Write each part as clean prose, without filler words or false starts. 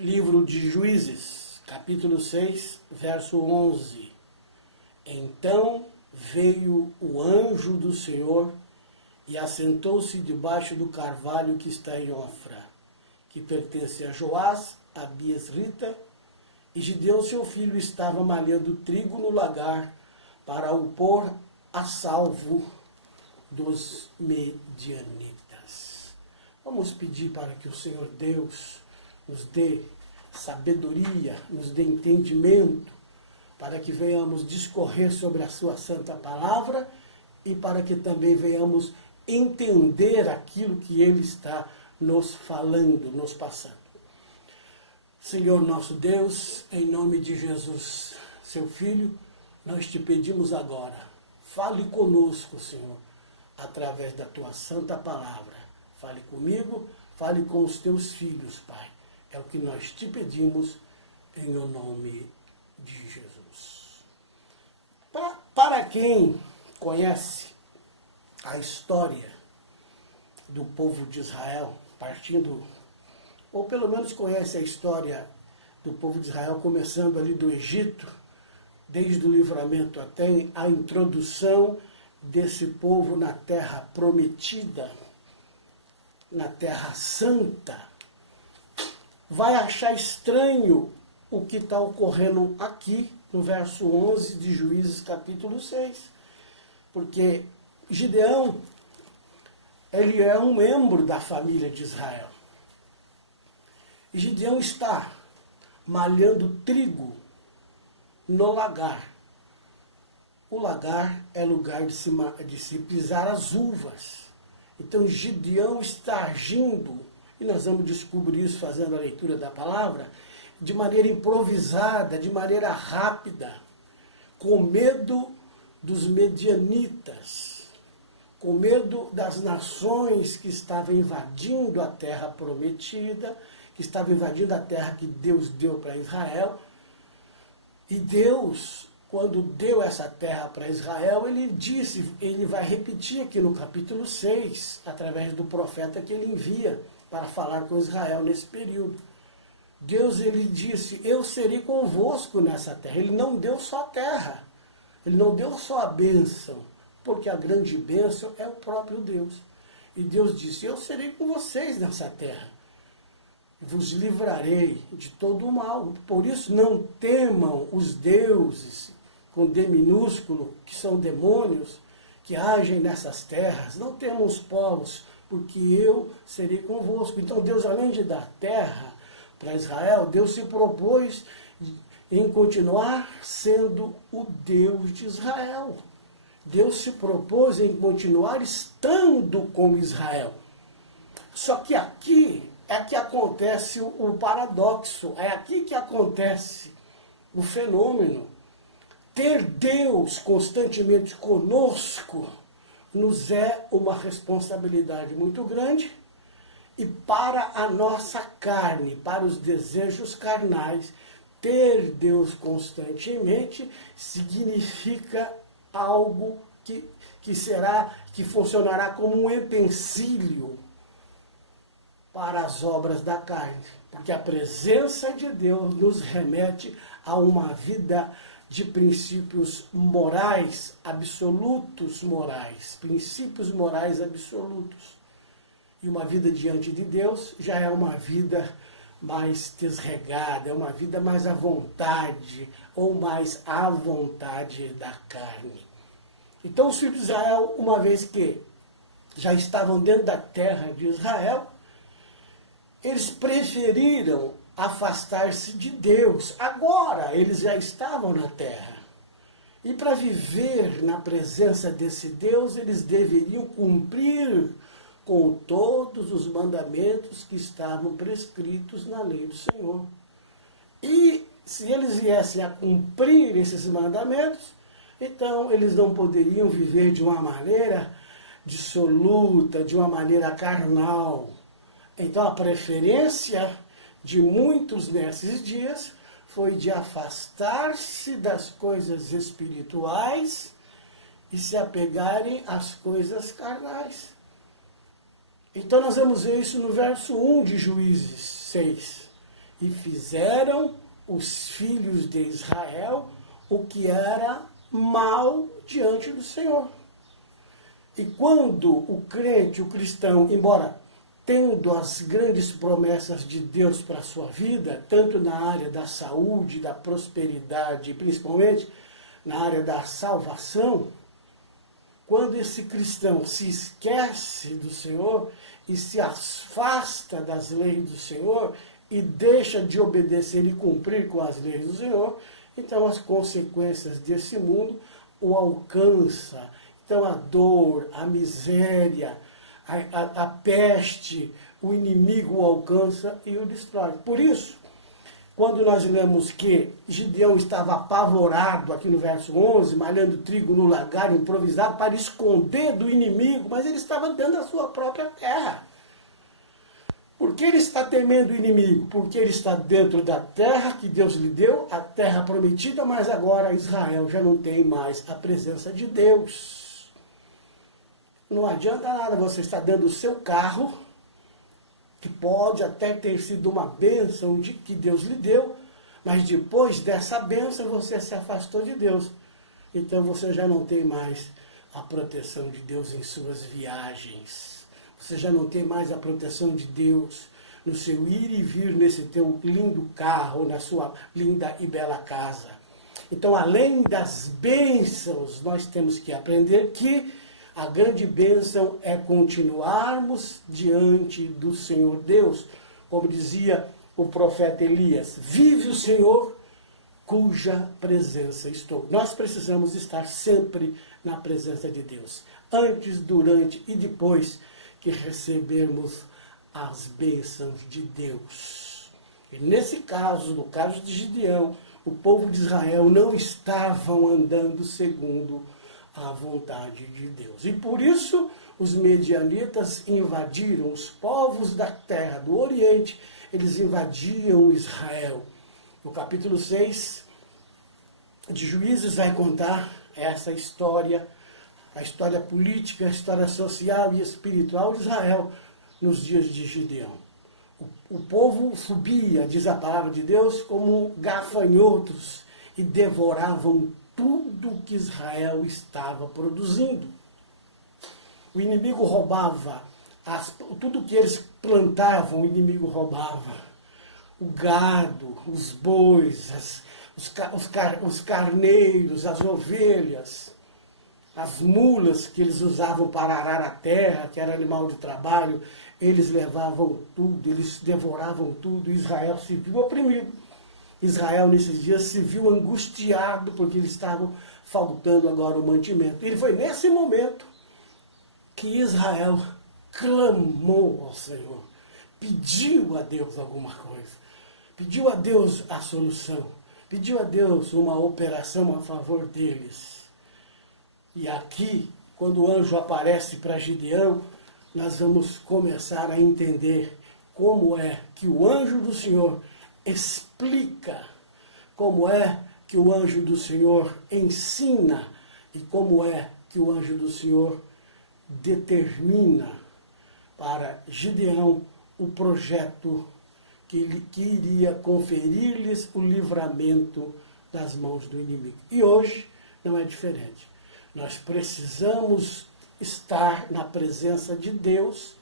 Livro de Juízes, capítulo 6, verso 11. Então veio o anjo do Senhor e assentou-se debaixo do carvalho que está em Ofra, que pertence a Joás, a Biesrita, e Gideão seu filho estava malhando trigo no lagar para o pôr a salvo dos medianitas. Vamos pedir para que o Senhor Deus nos dê sabedoria, nos dê entendimento, para que venhamos discorrer sobre a sua santa palavra e para que também venhamos entender aquilo que ele está nos falando, nos passando. Senhor nosso Deus, em nome de Jesus, seu Filho, nós te pedimos agora, fale conosco, Senhor, através da tua santa palavra. Fale comigo, fale com os teus filhos, Pai. É o que nós te pedimos em o nome de Jesus. Para quem conhece a história do povo de Israel, partindo, ou pelo menos conhece a história do povo de Israel, começando ali do Egito, desde o livramento até a introdução desse povo na terra prometida, na terra santa, vai achar estranho o que está ocorrendo aqui no verso 11 de Juízes capítulo 6. Porque Gideão, ele é um membro da família de Israel. E Gideão está malhando trigo no lagar. O lagar é lugar de se pisar as uvas. Então Gideão está agindo, e nós vamos descobrir isso fazendo a leitura da palavra, de maneira improvisada, de maneira rápida, com medo dos medianitas, com medo das nações que estavam invadindo a terra prometida, que estavam invadindo a terra que Deus deu para Israel. E Deus, quando deu essa terra para Israel, ele disse, ele vai repetir aqui no capítulo 6, através do profeta que ele envia para falar com Israel nesse período. Deus, ele disse, eu serei convosco nessa terra. Ele não deu só a terra, ele não deu só a bênção, porque a grande bênção é o próprio Deus. E Deus disse, eu serei com vocês nessa terra, vos livrarei de todo o mal. Por isso não temam os deuses, com D minúsculo, que são demônios, que agem nessas terras. Não temam os povos, porque eu serei convosco. Então Deus, além de dar terra para Israel, Deus se propôs em continuar sendo o Deus de Israel. Deus se propôs em continuar estando com Israel. Só que aqui é que acontece o paradoxo, é aqui que acontece o fenômeno. Ter Deus constantemente conosco nos é uma responsabilidade muito grande, e para a nossa carne, para os desejos carnais, ter Deus constantemente significa algo que funcionará como um empecilho para as obras da carne, porque a presença de Deus nos remete a uma vida de princípios morais absolutos, princípios morais absolutos. E uma vida diante de Deus já é uma vida mais desregada, é uma vida mais à vontade, ou mais à vontade da carne. Então os filhos de Israel, uma vez que já estavam dentro da terra de Israel, eles preferiram afastar-se de Deus. Agora eles já estavam na terra. E para viver na presença desse Deus, eles deveriam cumprir com todos os mandamentos que estavam prescritos na lei do Senhor. E se eles viessem a cumprir esses mandamentos, então eles não poderiam viver de uma maneira dissoluta, de uma maneira carnal. Então a preferência de muitos nesses dias foi de afastar-se das coisas espirituais e se apegarem às coisas carnais. Então nós vamos ver isso no verso 1 de Juízes 6. e fizeram os filhos de Israel o que era mal diante do Senhor. E quando o crente, o cristão, embora tendo as grandes promessas de Deus para a sua vida, tanto na área da saúde, da prosperidade, principalmente na área da salvação, quando esse cristão se esquece do Senhor e se afasta das leis do Senhor e deixa de obedecer e cumprir com as leis do Senhor, então as consequências desse mundo o alcança. Então a dor, a miséria, a peste, o inimigo o alcança e o destrói. Por isso, quando nós lemos que Gideão estava apavorado, aqui no verso 11, malhando trigo no lagar improvisado para esconder do inimigo, mas ele estava dentro da sua própria terra. Por que ele está temendo o inimigo? Porque ele está dentro da terra que Deus lhe deu, a terra prometida, mas agora Israel já não tem mais a presença de Deus. Não adianta nada você estar dentro do seu carro, que pode até ter sido uma bênção que Deus lhe deu, mas depois dessa bênção você se afastou de Deus. Então você já não tem mais a proteção de Deus em suas viagens. Você já não tem mais a proteção de Deus no seu ir e vir nesse teu lindo carro, na sua linda e bela casa. Então, além das bênçãos, nós temos que aprender que a grande bênção é continuarmos diante do Senhor Deus. Como dizia o profeta Elias, vive o Senhor cuja presença estou. Nós precisamos estar sempre na presença de Deus, antes, durante e depois que recebermos as bênçãos de Deus. E nesse caso, no caso de Gideão, o povo de Israel não estavam andando segundo a vontade de Deus. E por isso os medianitas invadiram os povos da terra do Oriente, eles invadiam Israel. No capítulo 6 de Juízes vai contar essa história, a história política, a história social e espiritual de Israel nos dias de Gideão. O povo subia, diz a palavra de Deus, como gafanhotos e devoravam tudo que Israel estava produzindo. O inimigo roubava, tudo que eles plantavam, o inimigo roubava. O gado, os bois, os carneiros, as ovelhas, as mulas que eles usavam para arar a terra, que era animal de trabalho, eles levavam tudo, eles devoravam tudo. Israel se viu oprimido. Israel, nesses dias, se viu angustiado, porque eles estavam faltando agora o mantimento. E foi nesse momento que Israel clamou ao Senhor, pediu a Deus alguma coisa, pediu a Deus a solução, pediu a Deus uma operação a favor deles. E aqui, quando o anjo aparece para Gideão, nós vamos começar a entender como é que o anjo do Senhor explica, como é que o anjo do Senhor ensina e como é que o anjo do Senhor determina para Gideão o projeto que iria conferir-lhes o livramento das mãos do inimigo. E hoje não é diferente. Nós precisamos estar na presença de Deus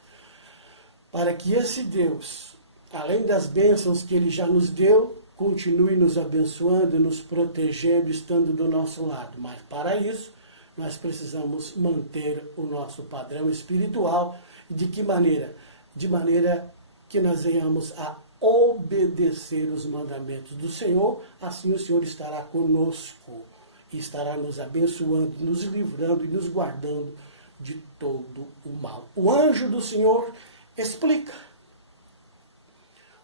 para que esse Deus, além das bênçãos que Ele já nos deu, continue nos abençoando e nos protegendo, estando do nosso lado. Mas para isso, nós precisamos manter o nosso padrão espiritual. E de que maneira? De maneira que nós venhamos a obedecer os mandamentos do Senhor, assim o Senhor estará conosco e estará nos abençoando, nos livrando e nos guardando de todo o mal. O anjo do Senhor explica.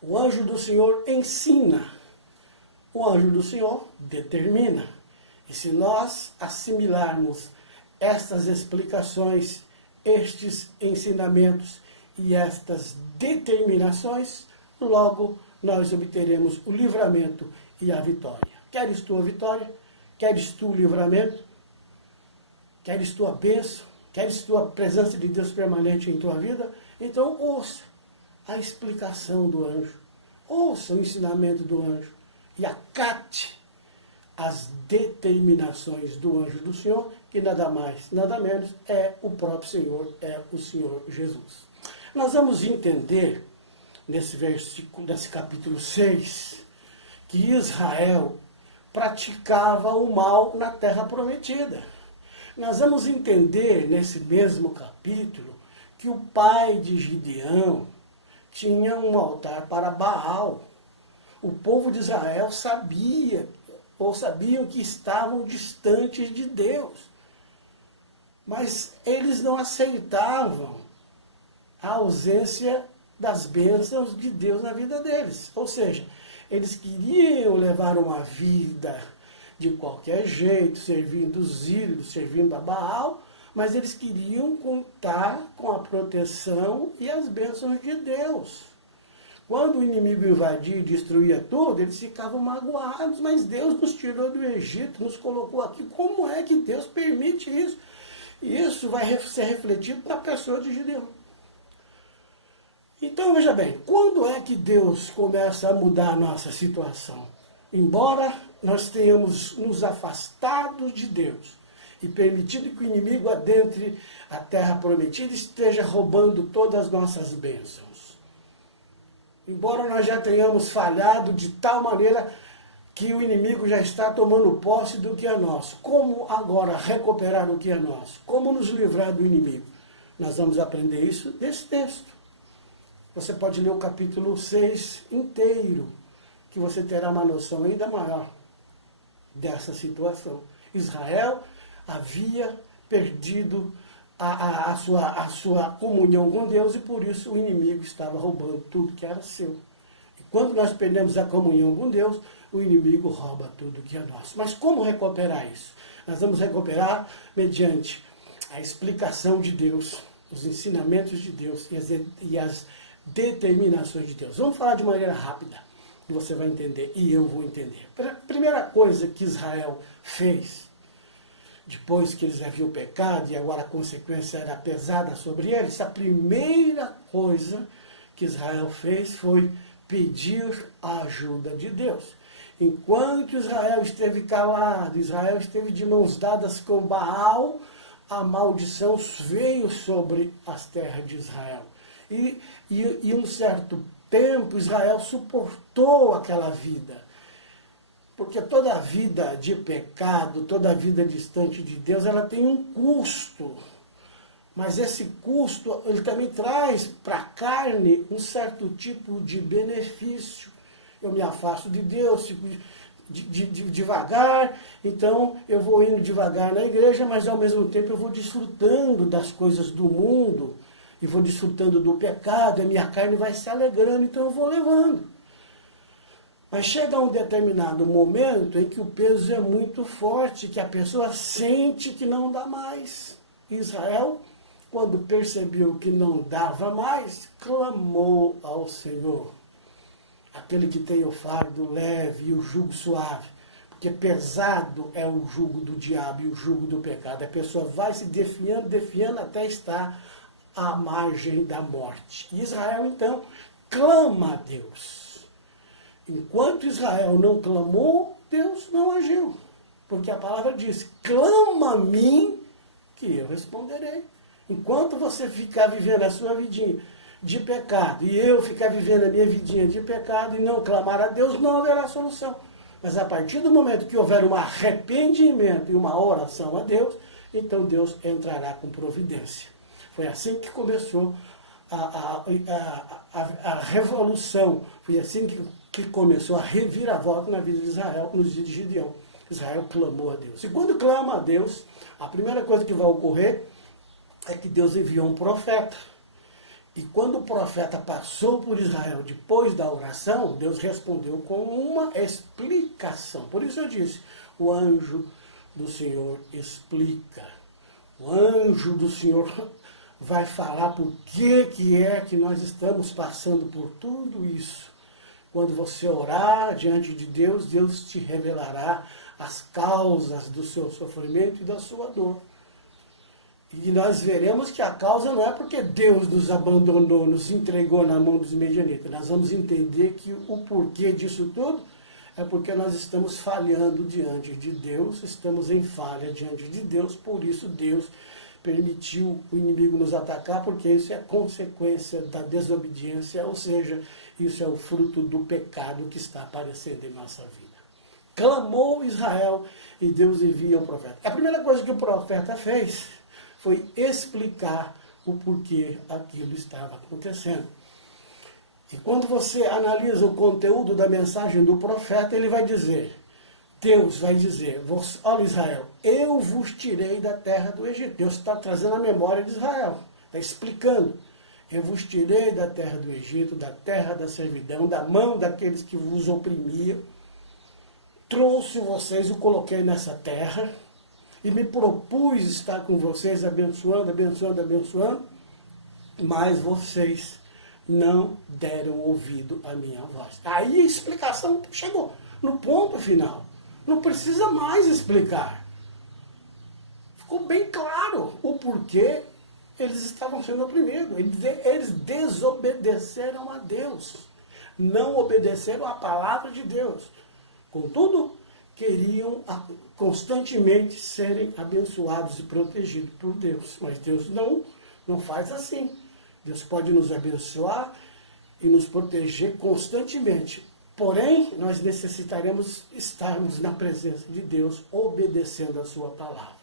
O anjo do Senhor ensina. O anjo do Senhor determina. E se nós assimilarmos estas explicações, estes ensinamentos e estas determinações, logo nós obteremos o livramento e a vitória. Queres tu a vitória? Queres tu o livramento? Queres tu a bênção? Queres tu a presença de Deus permanente em tua vida? Então ouça a explicação do anjo. ouça o ensinamento do anjo e acate as determinações do anjo do Senhor, que nada mais, nada menos é o próprio Senhor, é o Senhor Jesus. Nós vamos entender, nesse versículo, nesse capítulo 6, que Israel praticava o mal na terra prometida. Nós vamos entender, nesse mesmo capítulo, que o pai de Gideão tinha um altar para Baal. O povo de Israel sabia, ou sabiam que estavam distantes de Deus. Mas eles não aceitavam a ausência das bênçãos de Deus na vida deles. Ou seja, eles queriam levar uma vida de qualquer jeito, servindo os ídolos, servindo a Baal, mas eles queriam contar com a proteção e as bênçãos de Deus. Quando o inimigo invadia e destruía tudo, eles ficavam magoados, mas Deus nos tirou do Egito, nos colocou aqui. Como é que Deus permite isso? Isso vai ser refletido na pessoa de Gideão. Então, veja bem, quando é que Deus começa a mudar a nossa situação? Embora nós tenhamos nos afastado de Deus e permitido que o inimigo adentre a terra prometida e esteja roubando todas as nossas bênçãos. Embora nós já tenhamos falhado de tal maneira que o inimigo já está tomando posse do que é nosso. Como agora recuperar o que é nosso? Como nos livrar do inimigo? Nós vamos aprender isso nesse texto. Você pode ler o capítulo 6 inteiro, que você terá uma noção ainda maior dessa situação. Israel havia perdido a sua comunhão com Deus e por isso o inimigo estava roubando tudo que era seu. E quando nós perdemos a comunhão com Deus, o inimigo rouba tudo que é nosso. Mas como recuperar isso? Nós vamos recuperar mediante a explicação de Deus, os ensinamentos de Deus e as determinações de Deus. Vamos falar de maneira rápida, que você vai entender e eu vou entender. A primeira coisa que Israel fez, depois que eles haviam pecado e agora a consequência era pesada sobre eles, a primeira coisa que Israel fez foi pedir a ajuda de Deus. Enquanto Israel esteve calado, Israel esteve de mãos dadas com Baal, a maldição veio sobre as terras de Israel. E um certo tempo Israel suportou aquela vida. Porque toda vida de pecado, toda vida distante de Deus, ela tem um custo. Mas esse custo, ele também traz para a carne um certo tipo de benefício. Eu me afasto de Deus devagar, então eu vou indo devagar na igreja, mas ao mesmo tempo eu vou desfrutando das coisas do mundo, e vou desfrutando do pecado, a minha carne vai se alegrando, então eu vou levando. Mas chega um determinado momento em que o peso é muito forte, que a pessoa sente que não dá mais. Israel, quando percebeu que não dava mais, clamou ao Senhor. Aquele que tem o fardo leve e o jugo suave. Porque pesado é o jugo do diabo e o jugo do pecado. A pessoa vai se defiando até estar à margem da morte. E Israel, então, clama a Deus. Enquanto Israel não clamou, Deus não agiu. Porque a palavra diz, clama a mim, que eu responderei. Enquanto você ficar vivendo a sua vidinha de pecado, e eu ficar vivendo a minha vidinha de pecado, e não clamar a Deus, não haverá solução. Mas a partir do momento que houver um arrependimento e uma oração a Deus, então Deus entrará com providência. Foi assim que começou a revolução, foi assim que começou a reviravolta na vida de Israel, nos dias de Gideão. Israel clamou a Deus. E quando clama a Deus, a primeira coisa que vai ocorrer é que Deus enviou um profeta. E quando o profeta passou por Israel depois da oração, Deus respondeu com uma explicação. Por isso eu disse, o anjo do Senhor explica. O anjo do Senhor vai falar por que é que nós estamos passando por tudo isso. Quando você orar diante de Deus, Deus te revelará as causas do seu sofrimento e da sua dor. E nós veremos que a causa não é porque Deus nos abandonou, nos entregou na mão dos medianitas. Nós vamos entender que o porquê disso tudo é porque nós estamos falhando diante de Deus, estamos em falha diante de Deus, por isso Deus permitiu o inimigo nos atacar, porque isso é consequência da desobediência, ou seja, isso é o fruto do pecado que está aparecendo em nossa vida. Clamou Israel e Deus envia o profeta. A primeira coisa que o profeta fez foi explicar o porquê aquilo estava acontecendo. E quando você analisa o conteúdo da mensagem do profeta, ele vai dizer, Deus vai dizer, olha Israel, eu vos tirei da terra do Egito. Deus está trazendo a memória de Israel, está explicando. Eu vos tirei da terra do Egito, da terra da servidão, da mão daqueles que vos oprimiam. Trouxe vocês, o coloquei nessa terra e me propus estar com vocês, abençoando, abençoando, abençoando, mas vocês não deram ouvido à minha voz. Aí a explicação chegou no ponto final. Não precisa mais explicar. Ficou bem claro o porquê eles estavam sendo oprimidos. Eles desobedeceram a Deus. Não obedeceram à palavra de Deus. Contudo, queriam constantemente serem abençoados e protegidos por Deus. Mas Deus não faz assim. Deus pode nos abençoar e nos proteger constantemente. Porém, nós necessitaremos estarmos na presença de Deus, obedecendo a sua palavra.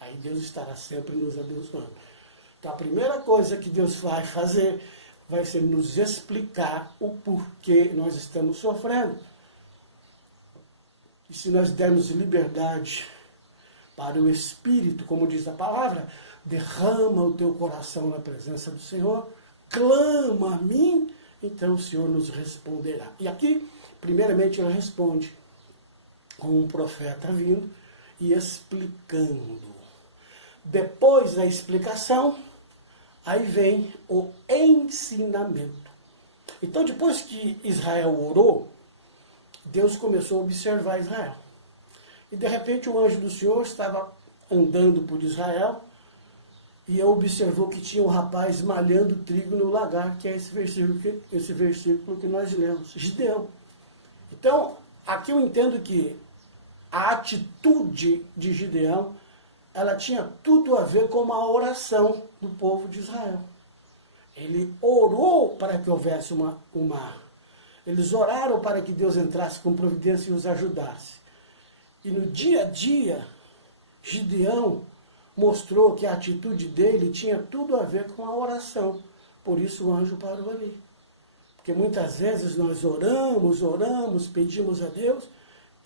Aí Deus estará sempre nos abençoando. Então, a primeira coisa que Deus vai fazer vai ser nos explicar o porquê nós estamos sofrendo. E se nós dermos liberdade para o Espírito, como diz a palavra, derrama o teu coração na presença do Senhor, clama a mim, então o Senhor nos responderá. E aqui, primeiramente, ele responde com um profeta vindo e explicando. Depois da explicação, aí vem o ensinamento. Então, depois que Israel orou, Deus começou a observar Israel. E de repente o anjo do Senhor estava andando por Israel e observou que tinha um rapaz malhando trigo no lagar, que é esse versículo que nós lemos, Gideão. Então, aqui eu entendo que a atitude de Gideão, ela tinha tudo a ver com a oração do povo de Israel. Ele orou para que houvesse eles oraram para que Deus entrasse com providência e os ajudasse. E no dia a dia, Gideão mostrou que a atitude dele tinha tudo a ver com a oração. Por isso o anjo parou ali. Porque muitas vezes nós oramos, pedimos a Deus,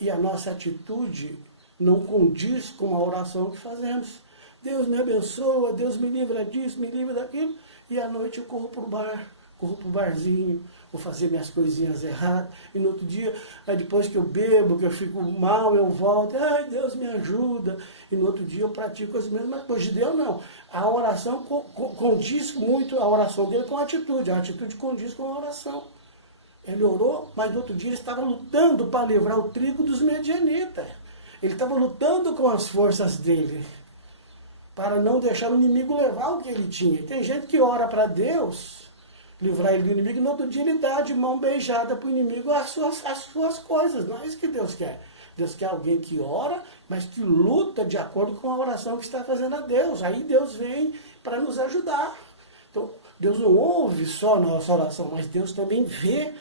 e a nossa atitude não condiz com a oração que fazemos. Deus me abençoa, Deus me livra disso, me livra daquilo, e à noite eu corro para o bar, corro para o barzinho, vou fazer minhas coisinhas erradas, e no outro dia, depois que eu bebo, que eu fico mal, eu volto, ai, Deus me ajuda, e no outro dia eu pratico as mesmas coisas. Gideão não, a oração condiz muito, a oração dele com a atitude condiz com a oração. Ele orou, mas no outro dia ele estava lutando para livrar o trigo dos medianitas. Ele estava lutando com as forças dele, para não deixar o inimigo levar o que ele tinha. Tem gente que ora para Deus livrar ele do inimigo, e no outro dia ele dá de mão beijada para o inimigo as suas coisas. Não é isso que Deus quer. Deus quer alguém que ora, mas que luta de acordo com a oração que está fazendo a Deus. Aí Deus vem para nos ajudar. Então, Deus não ouve só a nossa oração, mas Deus também vê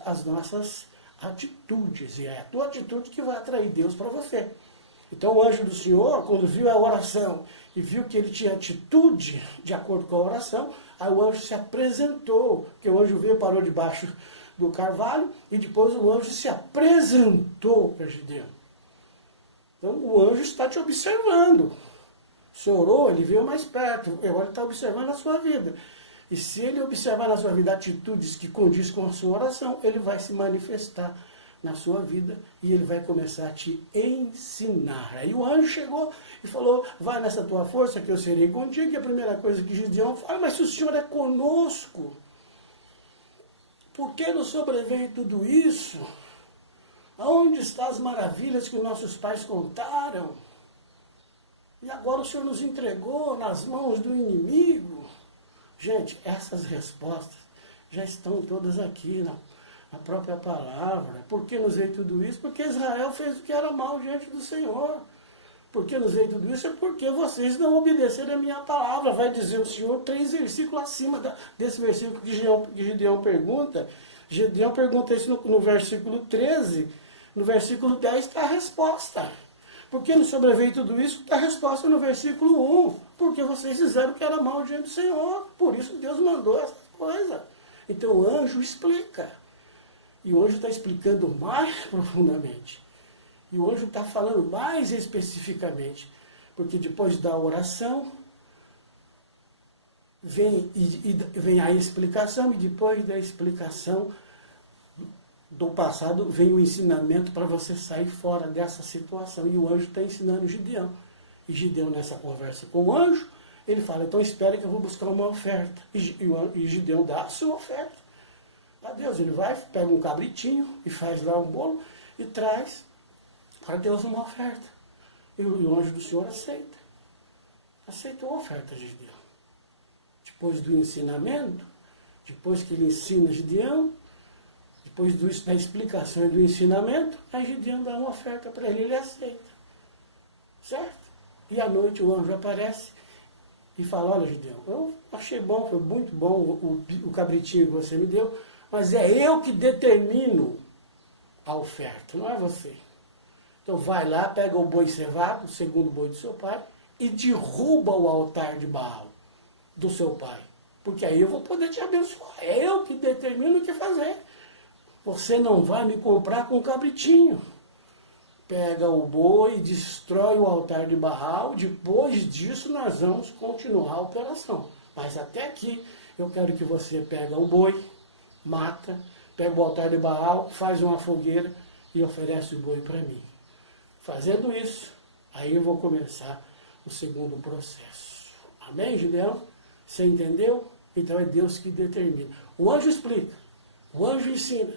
as nossas atitudes. E é a tua atitude que vai atrair Deus para você. Então o anjo do Senhor, quando viu a oração e viu que ele tinha atitude de acordo com a oração, aí o anjo se apresentou, porque o anjo veio, parou debaixo do carvalho, e depois o anjo se apresentou para Gideão. Então o anjo está te observando. Você orou, ele veio mais perto, agora ele está observando a sua vida. E se ele observar na sua vida atitudes que condiz com a sua oração, ele vai se manifestar na sua vida e ele vai começar a te ensinar. Aí o anjo chegou e falou, vai nessa tua força que eu serei contigo. E a primeira coisa que Gideão fala, mas se o Senhor é conosco, por que nos sobrevém tudo isso? Aonde estão as maravilhas que nossos pais contaram? E agora o Senhor nos entregou nas mãos do inimigo. Gente, essas respostas já estão todas aqui na própria palavra. Por que nos veio tudo isso? Porque Israel fez o que era mal diante do Senhor. Por que nos veio tudo isso? É porque vocês não obedeceram a minha palavra. Vai dizer o Senhor 3 versículos acima desse versículo que Gideão pergunta. Gideão pergunta isso no versículo 13. No versículo 10 está a resposta. Por que nos sobreveio tudo isso? Está a resposta no versículo 1. Porque vocês fizeram o que era mal diante do Senhor. Por isso Deus mandou essa coisa. Então o anjo explica. E o anjo está explicando mais profundamente. E o anjo está falando mais especificamente. Porque depois da oração, vem a explicação. E depois da explicação do passado, vem o ensinamento para você sair fora dessa situação. E o anjo está ensinando Gideão. E Gideão, nessa conversa com o anjo, ele fala, então espere que eu vou buscar uma oferta. E Gideão dá a sua oferta a Deus. Ele vai, pega um cabritinho e faz lá um bolo e traz para Deus uma oferta. E o anjo do Senhor aceita. Aceitou a oferta de Gideão. Depois do ensinamento, depois que ele ensina Gideão, depois da explicação e do ensinamento, aí Gideão dá uma oferta para ele aceita. Certo? E à noite o anjo aparece e fala, olha Gideão, eu achei bom, foi muito bom o cabritinho que você me deu, mas é eu que determino a oferta, não é você. Então vai lá, pega o boi cevado, o segundo boi do seu pai, e derruba o altar de Baal do seu pai. Porque aí eu vou poder te abençoar. É eu que determino o que fazer. Você não vai me comprar com cabritinho. Pega o boi, destrói o altar de Baal. Depois disso nós vamos continuar a operação. Mas até aqui eu quero que você pega o boi, mata, pega o altar de Baal, faz uma fogueira e oferece o boi para mim. Fazendo isso, aí eu vou começar o segundo processo. Amém, Gideão? Você entendeu? Então é Deus que determina. O anjo explica, o anjo ensina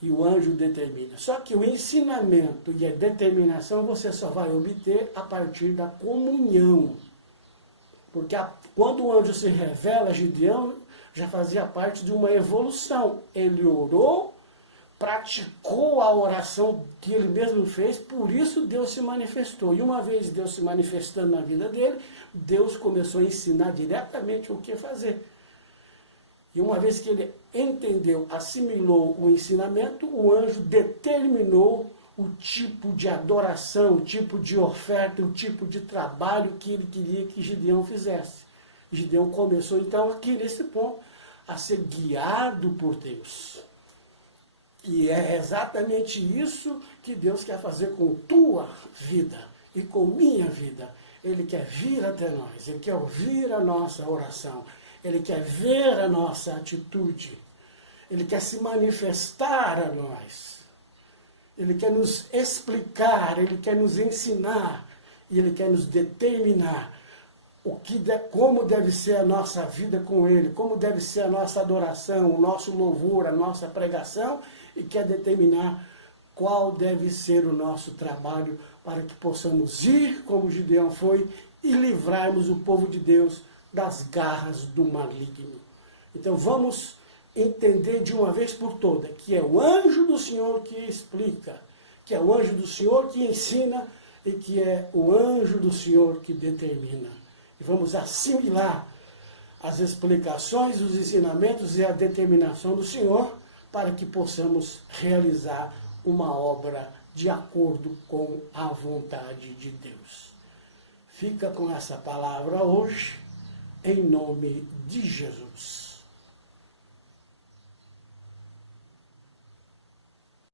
e o anjo determina. Só que o ensinamento e a determinação você só vai obter a partir da comunhão. Porque quando o anjo se revela a Gideão, já fazia parte de uma evolução. Ele orou, praticou a oração que ele mesmo fez, por isso Deus se manifestou. E uma vez Deus se manifestando na vida dele, Deus começou a ensinar diretamente o que fazer. E uma vez que ele entendeu, assimilou o ensinamento, o anjo determinou o tipo de adoração, o tipo de oferta, o tipo de trabalho que ele queria que Gideão fizesse. Gideão começou então aqui nesse ponto a ser guiado por Deus. E é exatamente isso que Deus quer fazer com tua vida e com minha vida. Ele quer vir até nós, Ele quer ouvir a nossa oração, Ele quer ver a nossa atitude, Ele quer se manifestar a nós, Ele quer nos explicar, Ele quer nos ensinar, e Ele quer nos determinar como deve ser a nossa vida com Ele, como deve ser a nossa adoração, o nosso louvor, a nossa pregação, e quer determinar qual deve ser o nosso trabalho para que possamos ir, como Gideão foi, e livrarmos o povo de Deus das garras do maligno. Então vamos entender de uma vez por todas que é o anjo do Senhor que explica, que é o anjo do Senhor que ensina e que é o anjo do Senhor que determina. E vamos assimilar as explicações, os ensinamentos e a determinação do Senhor para que possamos realizar uma obra de acordo com a vontade de Deus. Fica com essa palavra hoje, em nome de Jesus.